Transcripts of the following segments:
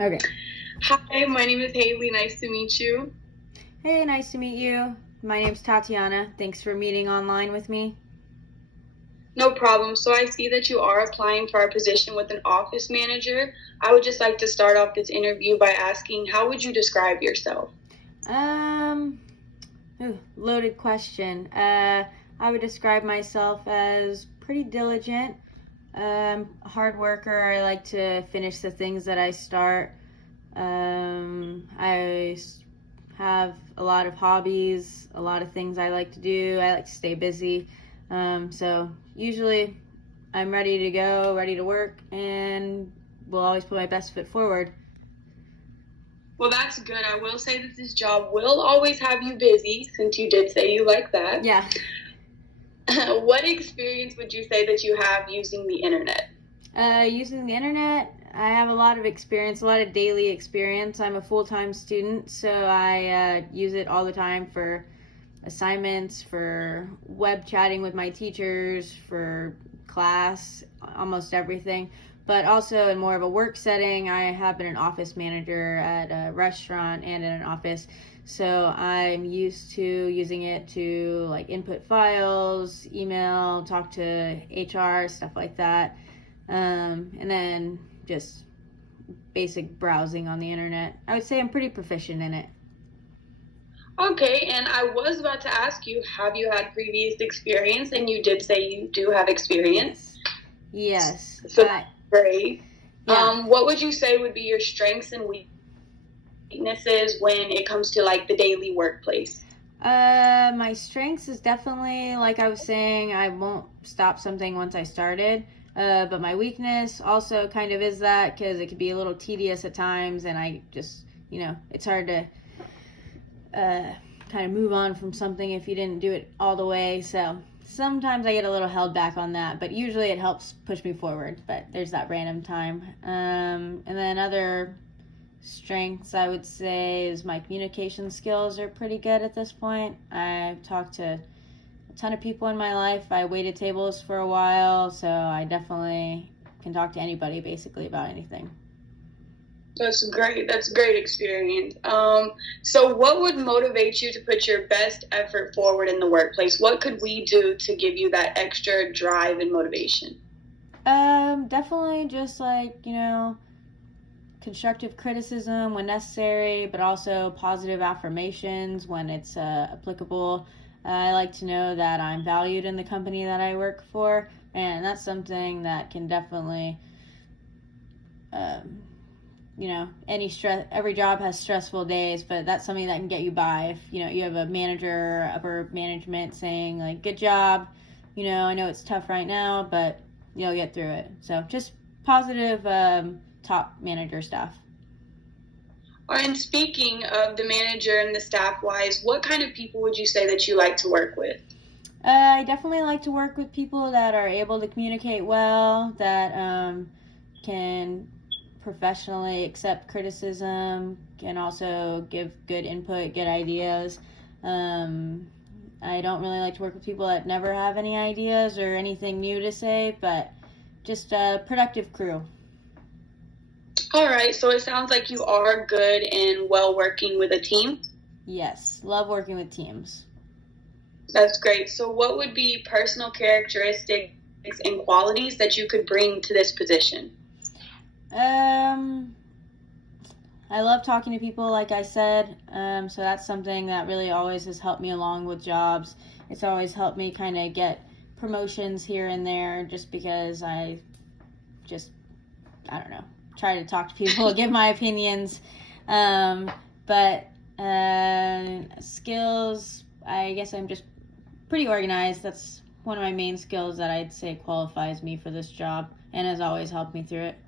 Okay. Hi, my name is Haley. Nice to meet you. Hey, nice to meet you. My name's Tatyana. Thanks for meeting online with me. No problem. So I see that you are applying for our position with an office manager. I would just like to start off this interview by asking, how would you describe yourself? Um, Loaded question. I would describe myself as pretty diligent, a hard worker. I like to finish the things that I start. I have a lot of hobbies, a lot of things I like to do. I like to stay busy. So usually I'm ready to go, ready to work, and will always put my best foot forward. Well, that's good. I will say that this job will always have you busy, since you did say you like that. Yeah. What experience would you say that you have using the internet? Using the internet, I have a lot of experience, a lot of daily experience. I'm a full-time student, so I use it all the time for assignments, for web chatting with my teachers, for class, almost everything. But also in more of a work setting, I have been an office manager at a restaurant and in an office. So I'm used to using it to like input files, email, talk to HR, stuff like that. And then just basic browsing on the internet. I would say I'm pretty proficient in it. Okay, and I was about to ask you, have you had previous experience? And you did say you do have experience. Yes. Yes. So that's great. Yeah. What would you say would be your strengths and weaknesses when it comes to like the daily workplace? My strengths is definitely, like I was saying, I won't stop something once I started. But my weakness also kind of is that because it could be a little tedious at times, and I just, it's hard to kind of move on from something if you didn't do it all the way. So sometimes I get a little held back on that, but usually it helps push me forward. But there's that random time. And then other strengths I would say is my communication skills are pretty good at this point. I've talked to a ton of people in my life. I waited tables for a while, so I definitely can talk to anybody basically about anything. That's great. That's great experience. So what would motivate you to put your best effort forward in the workplace? What could we do to give you that extra drive and motivation? Definitely just like, constructive criticism when necessary, but also positive affirmations when it's applicable. I like to know that I'm valued in the company that I work for, and that's something that can definitely, um, any stress. Every job has stressful days, but that's something that can get you by. If you have a manager, or upper management saying like, "Good job," I know it's tough right now, but you'll get through it. So just positive top manager stuff. And speaking of the manager and the staff wise, what kind of people would you say that you like to work with? I definitely like to work with people that are able to communicate well, that can professionally accept criticism, can also give good input, good ideas. Um, I don't really like to work with people that never have any ideas or anything new to say, but just a productive crew. All right, so it sounds like you are good and well working with a team. Yes, love working with teams. That's great. So, what would be personal characteristics and qualities that you could bring to this position? Um, I love talking to people, like I said. So that's something that really always has helped me along with jobs. It's always helped me kind of get promotions here and there just because just, I don't know, try to talk to people, give my opinions. But skills, I guess I'm just pretty organized. That's one of my main skills that I'd say qualifies me for this job and has always helped me through it.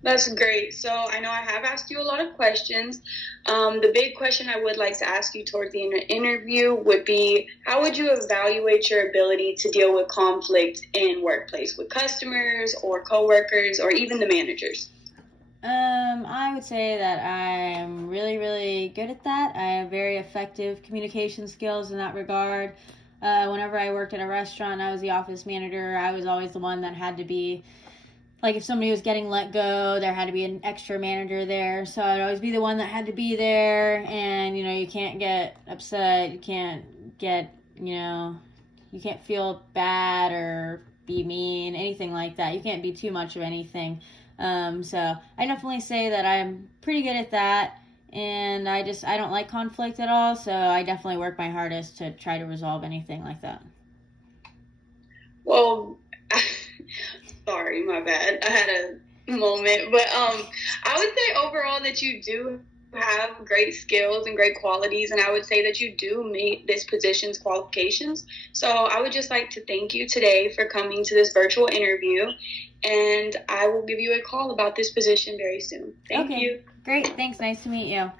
That's great. So I know I have asked you a lot of questions. The big question I would like to ask you towards the interview would be, how would you evaluate your ability to deal with conflict in workplace with customers or coworkers or even the managers? I would say that I'm really, really good at that. I have very effective communication skills in that regard. Whenever I worked at a restaurant, I was the office manager. I was always the one that had to be like if somebody was getting let go, there had to be an extra manager there. So I'd always be the one that had to be there. And, you know, you can't get upset. You can't get, you know, you can't feel bad or be mean, anything like that. You can't be too much of anything. So I definitely say that I'm pretty good at that. And I don't like conflict at all. So I definitely work my hardest to try to resolve anything like that. Well, sorry, my bad. I had a moment, but I would say overall that you do have great skills and great qualities, and I would say that you do meet this position's qualifications. So I would just like to thank you today for coming to this virtual interview, and I will give you a call about this position very soon. Thank you. Great. Thanks. Nice to meet you.